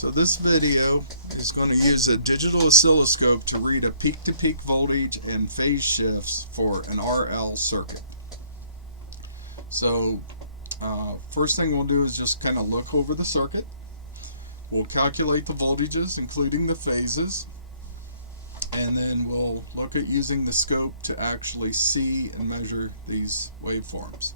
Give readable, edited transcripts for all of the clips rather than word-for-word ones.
So this video is going to use a digital oscilloscope to read a peak-to-peak voltage and phase shifts for an RL circuit. So first thing we'll do is just kind of look over the circuit. We'll calculate the voltages including the phases, and then we'll look at using the scope to actually see and measure these waveforms.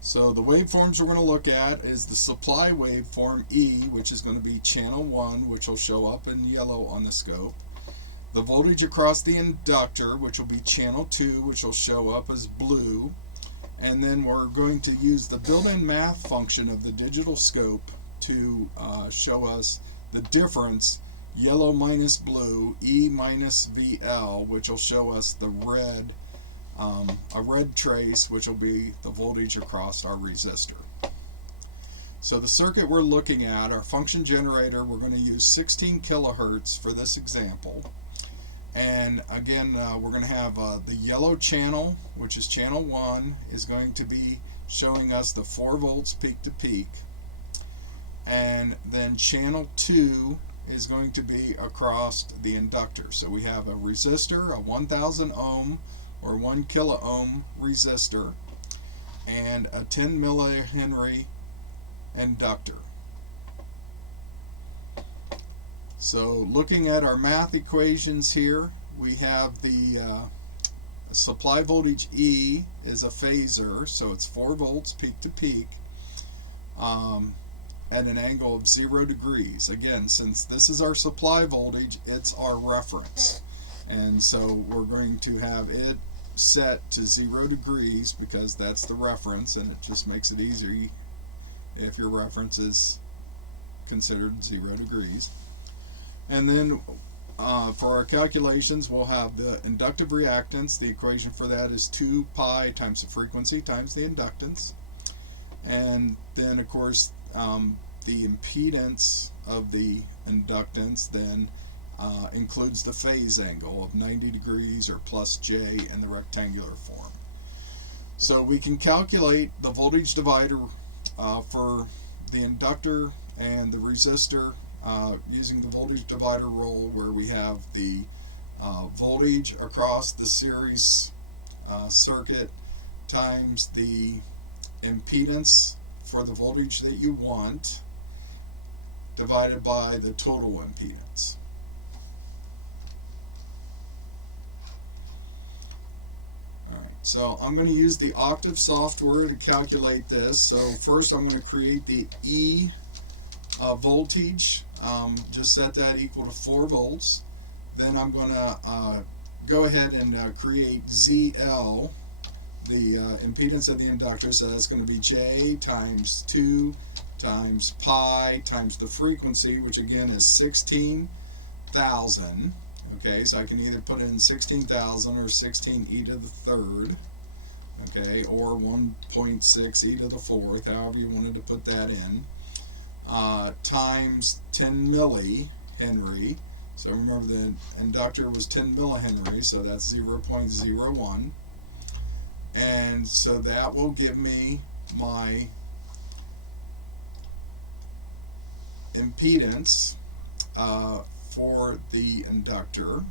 So the waveforms we're going to look at is the supply waveform E, which is going to be channel 1, which will show up in yellow on the scope. The voltage across the inductor, which will be channel 2, which will show up as blue. And then we're going to use the built-in math function of the digital scope to show us the difference, yellow minus blue, E minus VL, which will show us the red, a red trace, which will be the voltage across our resistor. So the circuit we're looking at, our function generator, we're going to use 16 kilohertz for this example. And again, we're going to have the yellow channel, which is channel 1, is going to be showing us the 4 volts peak to peak. And then channel 2 is going to be across the inductor. So we have a resistor, a 1000 ohm or 1 kilo ohm resistor, and a 10 millihenry inductor. So looking at our math equations here, we have the supply voltage E is a phasor, so it's 4 volts peak to peak at an angle of 0 degrees. Again, since this is our supply voltage, it's our reference. And so we're going to have it set to 0 degrees because that's the reference, and it just makes it easier if your reference is considered 0 degrees. And then for our calculations, we'll have the inductive reactance. The equation for that is 2 pi times the frequency times the inductance. And then, of course, the impedance of the inductance then includes the phase angle of 90 degrees or plus J in the rectangular form. So we can calculate the voltage divider for the inductor and the resistor using the voltage divider rule, where we have the voltage across the series circuit times the impedance for the voltage that you want divided by the total impedance. So I'm going to use the Octave software to calculate this. So first I'm going to create the E voltage, just set that equal to 4 volts. Then I'm going to go ahead and create ZL, the impedance of the inductor. So that's going to be J times 2 times pi times the frequency, which again is 16,000. Okay, so I can either put in 16,000 or 16 e to the third, okay, or 1.6 e to the fourth, however you wanted to put that in, times 10 millihenry. So remember the inductor was 10 millihenry, so that's 0.01. And so that will give me my impedance for the inductor.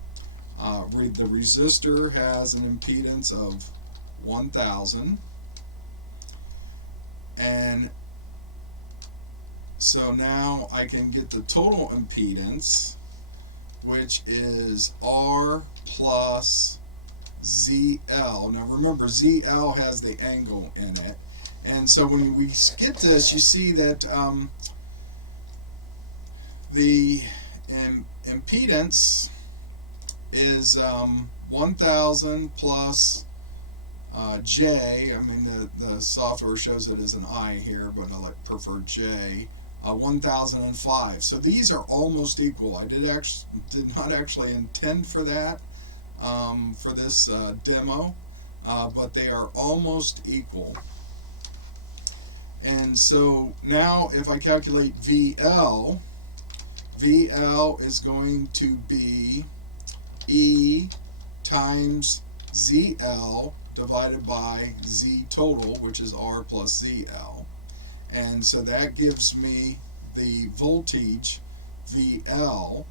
The resistor has an impedance of 1000, and so now I can get the total impedance, which is R plus ZL. Now remember, ZL has the angle in it, and so when we get this, you see that the impedance is 1000 plus J. I mean, the software shows it as an I here, but I prefer J. 1005. So these are almost equal. I did not actually intend for that for this demo, but they are almost equal. And so now if I calculate VL, VL is going to be E times ZL divided by Z total, which is R plus ZL. And so that gives me the voltage VL.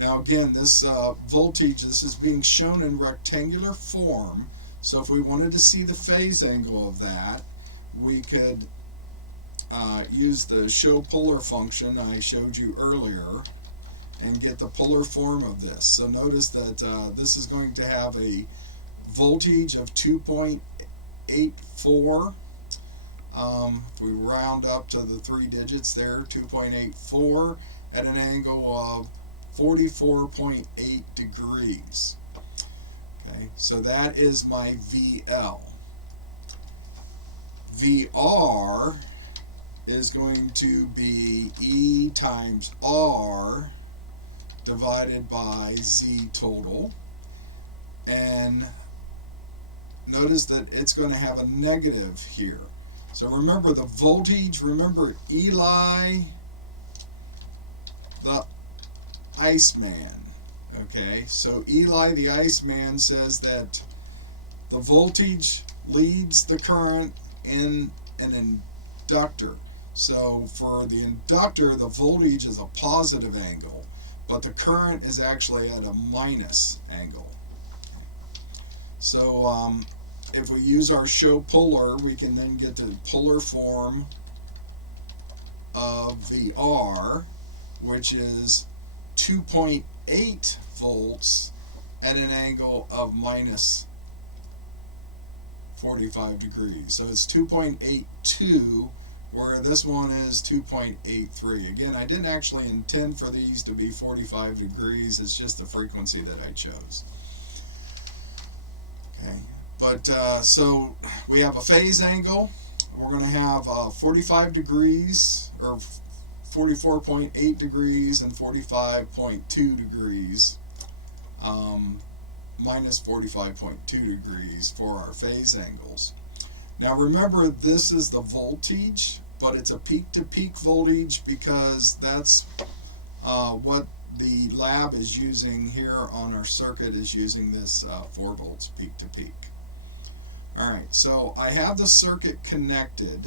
Now again, this voltage, this is being shown in rectangular form, so if we wanted to see the phase angle of that, we could use the show polar function I showed you earlier and get the polar form of this. So notice that this is going to have a voltage of 2.84. If we round up to the 3 digits there, 2.84 at an angle of 44.8 degrees. Okay, so that is my VL. VR is going to be E times R divided by Z total. And notice that it's going to have a negative here. So remember the voltage, remember Eli the Iceman. Okay, so Eli the Iceman says that the voltage leads the current in an inductor. So for the inductor, the voltage is a positive angle, but the current is actually at a minus angle. So if we use our show polar, we can then get the polar form of VR, which is 2.8 volts at an angle of minus 45 degrees. So it's 2.82, where this one is 2.83. Again, I didn't actually intend for these to be 45 degrees. It's just the frequency that I chose. Okay, but so we have a phase angle. We're going to have 45 degrees, or 44.8 degrees and 45.2 degrees, minus 45.2 degrees for our phase angles. Now remember, this is the voltage, but it's a peak-to-peak voltage because that's what the lab is using here on our circuit, is using this 4 volts peak-to-peak. Alright, so I have the circuit connected,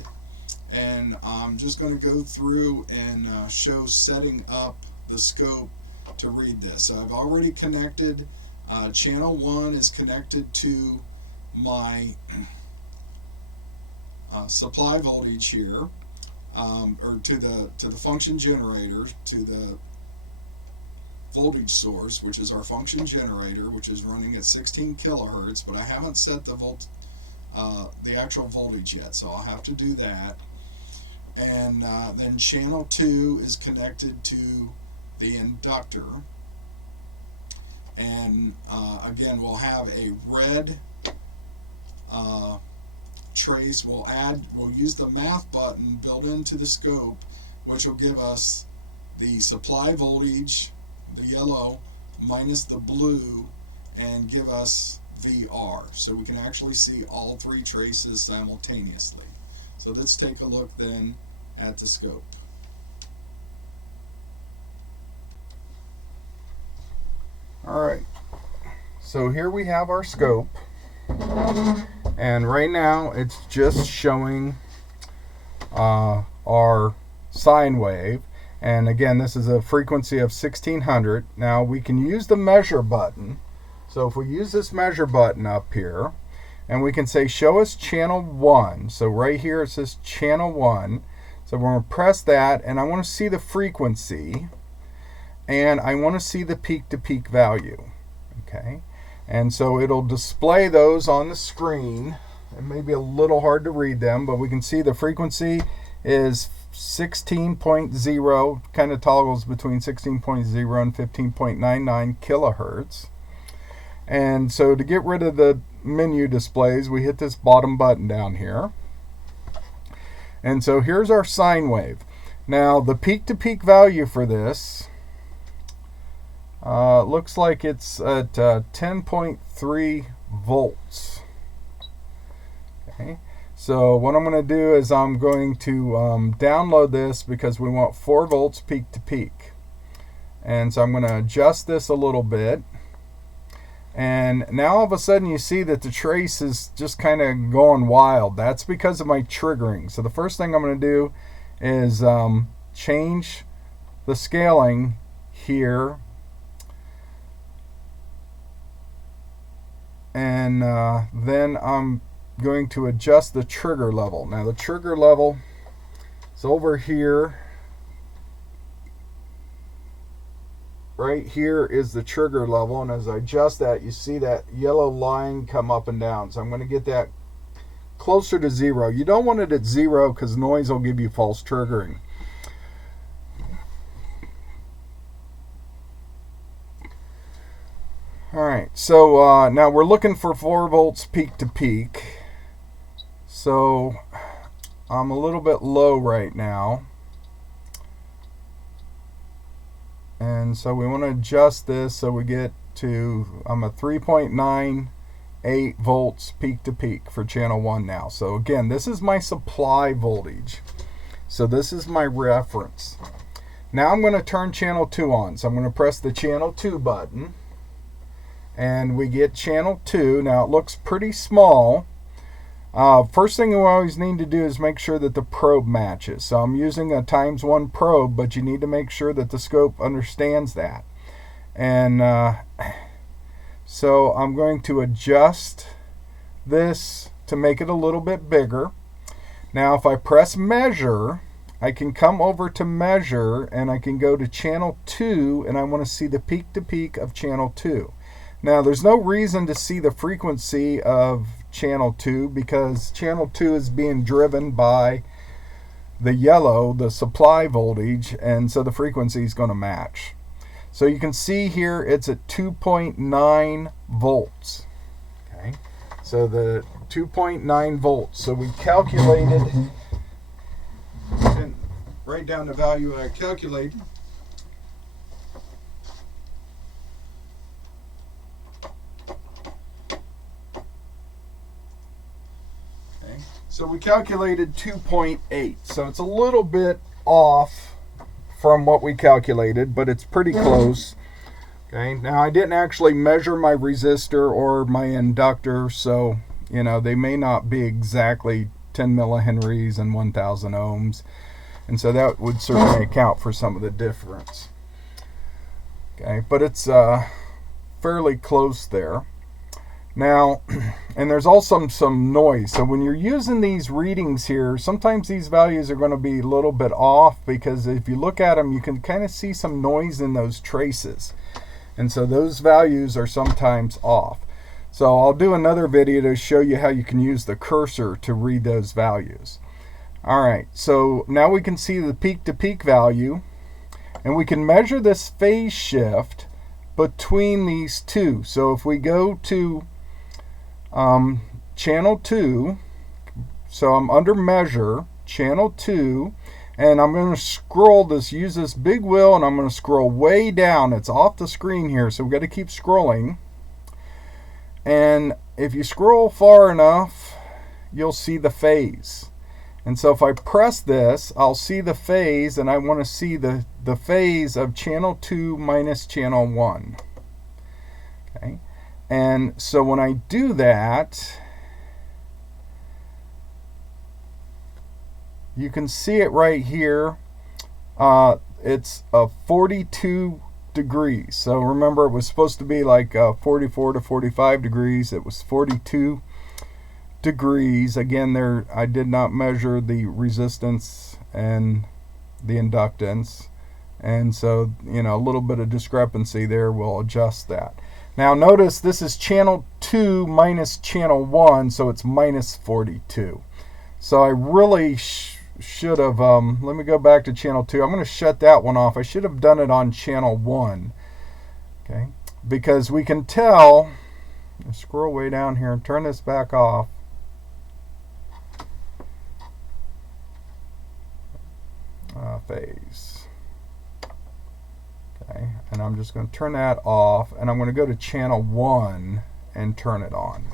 and I'm just going to go through and show setting up the scope to read this. So I've already connected. Channel 1 is connected to my supply voltage here, or to the function generator, to the voltage source, which is our function generator, which is running at 16 kilohertz, but I haven't set the actual voltage yet, so I'll have to do that. And then channel 2 is connected to the inductor, and again, we'll have a red trace. We'll use the math button built into the scope, which will give us the supply voltage, the yellow, minus the blue, and give us VR. So we can actually see all 3 traces simultaneously. So let's take a look then at the scope. Alright, so here we have our scope, and right now it's just showing our sine wave, and again this is a frequency of 1600. Now we can use the measure button. So if we use this measure button up here, and we can say show us channel 1, so right here it says channel 1, so we're going to press that, and I want to see the frequency, and I want to see the peak-to-peak value. Okay, and so it'll display those on the screen. It may be a little hard to read them, but we can see the frequency is 16.0, kind of toggles between 16.0 and 15.99 kilohertz. And so to get rid of the menu displays, we hit this bottom button down here. And so here's our sine wave. Now the peak-to-peak value for this looks like it's at 10.3 volts. Okay, so what I'm going to do is I'm going to download this because we want 4 volts peak-to-peak. And so I'm going to adjust this a little bit. And now all of a sudden you see that the trace is just kind of going wild. That's because of my triggering. So the first thing I'm going to do is change the scaling here, and then I'm going to adjust the trigger level. Now the trigger level is over here. Right here is the trigger level, and as I adjust that, you see that yellow line come up and down. So I'm going to get that closer to 0. You don't want it at 0 because noise will give you false triggering. Alright, so now we're looking for 4 volts peak to peak. So I'm a little bit low right now. And so we want to adjust this so we get to, I'm a 3.98 volts peak to peak for channel 1 now. So again, this is my supply voltage. So this is my reference. Now I'm going to turn channel 2 on. So I'm going to press the channel 2 button. And we get channel 2. Now it looks pretty small. First thing we always need to do is make sure that the probe matches. So I'm using a ×1 probe, but you need to make sure that the scope understands that. And so I'm going to adjust this to make it a little bit bigger. Now if I press measure, I can come over to measure and I can go to channel 2, and I want to see the peak to peak of channel 2. Now there's no reason to see the frequency of channel 2 because channel 2 is being driven by the yellow, the supply voltage, and so the frequency is going to match. So you can see here it's at 2.9 volts. Okay, so the 2.9 volts. So we calculated, and write down the value I calculated. So we calculated 2.8. So it's a little bit off from what we calculated, but it's pretty close. Okay, now I didn't actually measure my resistor or my inductor, so you know they may not be exactly 10 millihenries and 1000 ohms, and so that would certainly account for some of the difference. Okay, but it's fairly close there. Now, and there's also some noise. So when you're using these readings here, sometimes these values are going to be a little bit off because if you look at them, you can kind of see some noise in those traces. And so those values are sometimes off. So I'll do another video to show you how you can use the cursor to read those values. All right, so now we can see the peak to peak value, and we can measure this phase shift between these two. So if we go to channel 2, so I'm under measure, channel 2, and I'm going to scroll this, use this big wheel, and I'm going to scroll way down. It's off the screen here, so we've got to keep scrolling. And if you scroll far enough, you'll see the phase. And so if I press this, I'll see the phase, and I want to see the phase of channel 2 minus channel 1. Okay. And so when I do that, you can see it right here. It's 42 degrees. So remember, it was supposed to be like 44 to 45 degrees. It was 42 degrees. Again, there I did not measure the resistance and the inductance. And so, you know, a little bit of discrepancy there. We'll adjust that. Now notice this is channel 2 minus channel 1, so it's minus 42. So I really should have, let me go back to channel 2. I'm going to shut that one off. I should have done it on channel 1. Okay, because we can tell, scroll way down here and turn this back off. Phase. Okay, and I'm just going to turn that off, and I'm going to go to channel 1 and turn it on.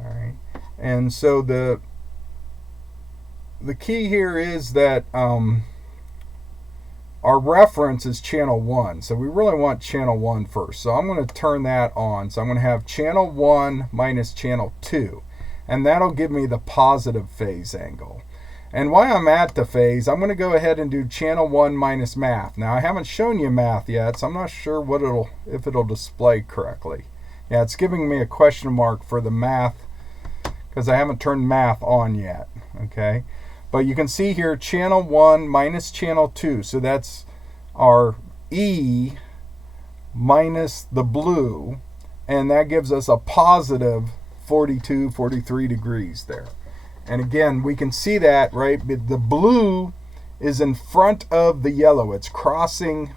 All right, and so the key here is that our reference is channel 1, so we really want channel 1 first. So I'm going to turn that on. So I'm going to have channel 1 minus channel 2, and that'll give me the positive phase angle. And while I'm at the phase, I'm going to go ahead and do channel 1 minus math. Now I haven't shown you math yet, so I'm not sure if it'll display correctly. Yeah, it's giving me a question mark for the math because I haven't turned math on yet. Okay, but you can see here channel 1 minus channel 2, so that's our E minus the blue, and that gives us a positive 42, 43 degrees there. And again, we can see that, right? The blue is in front of the yellow. It's crossing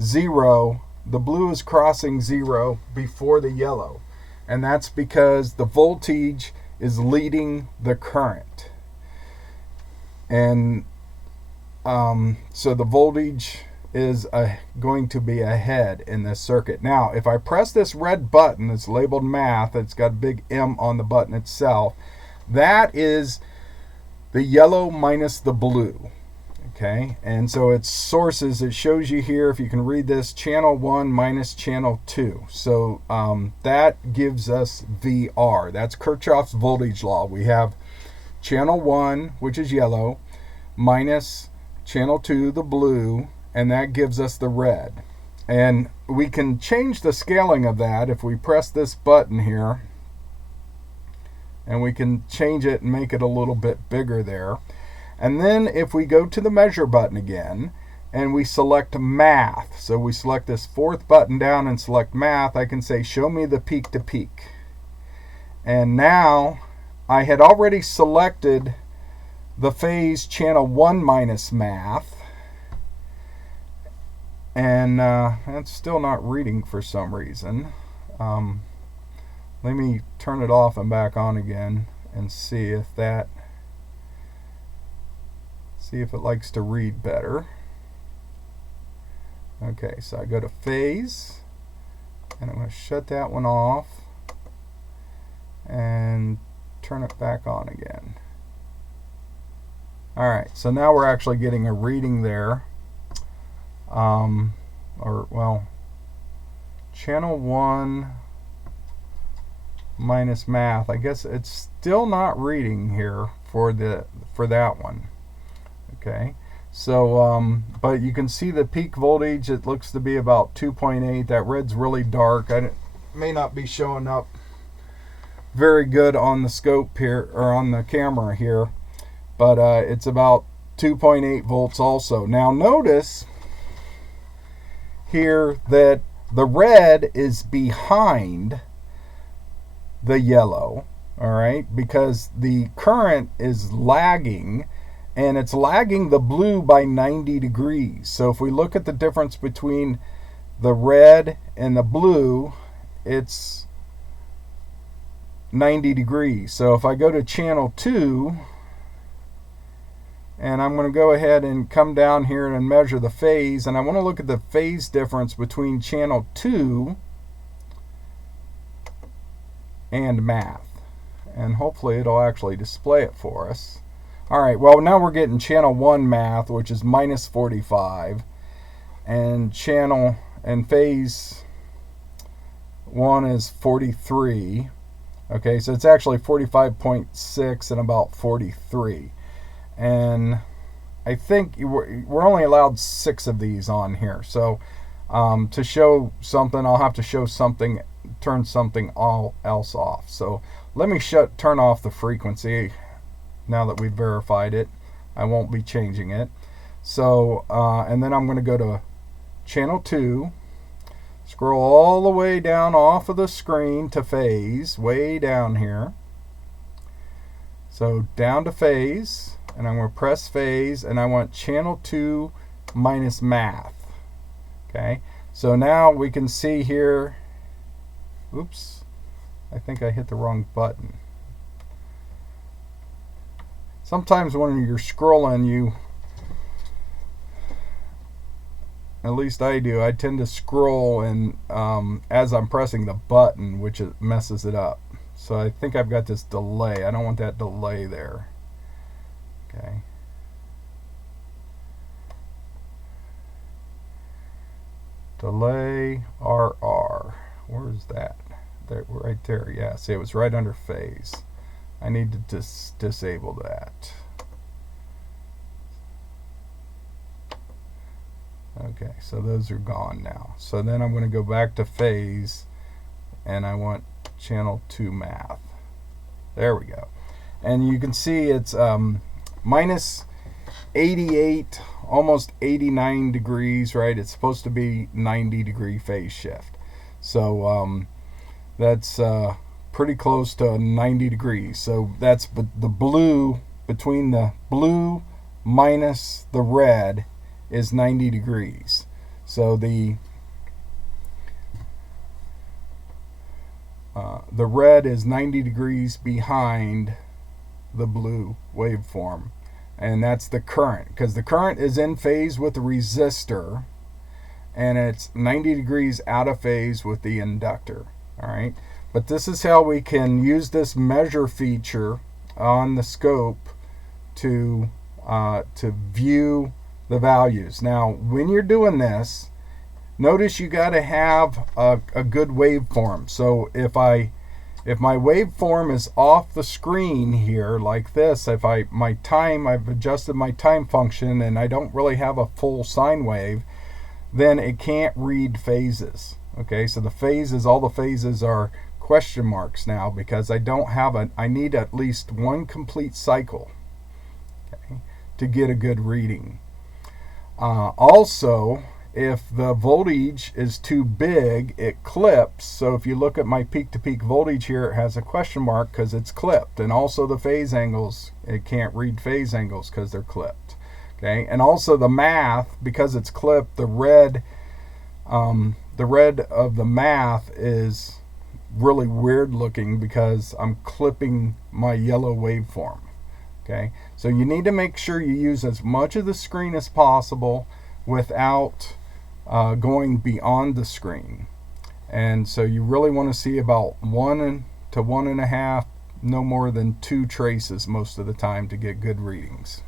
0. The blue is crossing 0 before the yellow. And that's because the voltage is leading the current. And so the voltage is going to be ahead in this circuit. Now, if I press this red button, it's labeled math, it's got a big M on the button itself, that is the yellow minus the blue. Okay, and so its sources, it shows you here, if you can read this, channel 1 minus channel 2. So that gives us VR. That's Kirchhoff's voltage law. We have channel 1, which is yellow, minus channel 2, the blue, and that gives us the red. And we can change the scaling of that if we press this button here, and we can change it and make it a little bit bigger there. And then if we go to the measure button again and we select math, so we select this fourth button down and select math, I can say show me the peak to peak. And now I had already selected the phase channel 1 minus math, and that's still not reading for some reason. Let me turn it off and back on again and see if it likes to read better. Okay, so I go to phase, and I'm going to shut that one off and turn it back on again. Alright, so now we're actually getting a reading there. Channel 1 minus math, I guess it's still not reading here for that one. Okay, so but you can see the peak voltage, it looks to be about 2.8. That red's really dark. It may not be showing up very good on the scope here, or on the camera here, but it's about 2.8 volts also. Now notice here that the red is behind the yellow, all right, because the current is lagging, and it's lagging the blue by 90 degrees. So if we look at the difference between the red and the blue, it's 90 degrees. So if I go to channel 2, and I'm going to go ahead and come down here and measure the phase, and I want to look at the phase difference between channel 2 and math, and hopefully it'll actually display it for us. Alright, well now we're getting channel 1 math, which is minus 45, and phase 1 is 43. Okay, so it's actually 45.6 and about 43. And I think we're only allowed 6 of these on here. So to show something, I'll have to show something, turn something else off. So let me turn off the frequency now that we've verified it. I won't be changing it. So and then I'm going to go to channel 2, scroll all the way down off of the screen to phase, way down here. So down to phase, and I'm going to press phase, and I want channel 2 minus math. Okay, so now we can see here, oops, I think I hit the wrong button. Sometimes when you're scrolling, at least I do, I tend to scroll and as I'm pressing the button, which messes it up. So I think I've got this delay. I don't want that delay there. Okay. Delay RR. Where is that? There, right there. Yeah, see, it was right under phase. I need to disable that. Okay, so those are gone now. So then I'm going to go back to phase, and I want channel 2 math. There we go. And you can see it's minus 88, almost 89 degrees, right? It's supposed to be 90-degree phase shift. So that's pretty close to 90 degrees. So that's the blue, between the blue minus the red is 90 degrees. So the red is 90 degrees behind the blue waveform, and that's the current, because the current is in phase with the resistor, and it's 90 degrees out of phase with the inductor. All right, but this is how we can use this measure feature on the scope to view the values. Now, when you're doing this, notice you got to have a good waveform. So if my waveform is off the screen here like this, if I've adjusted my time function and I don't really have a full sine wave, then it can't read phases. Okay, so the phases, all the phases are question marks now, because I need at least one complete cycle, okay, to get a good reading. Also, if the voltage is too big, it clips. So if you look at my peak-to-peak voltage here, it has a question mark because it's clipped. And also the phase angles, it can't read phase angles because they're clipped. Okay, and also the math, because it's clipped, the red of the math is really weird looking because I'm clipping my yellow waveform. Okay, so you need to make sure you use as much of the screen as possible without going beyond the screen. And so you really want to see about 1 to 1.5, no more than 2 traces most of the time to get good readings.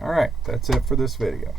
All right, that's it for this video.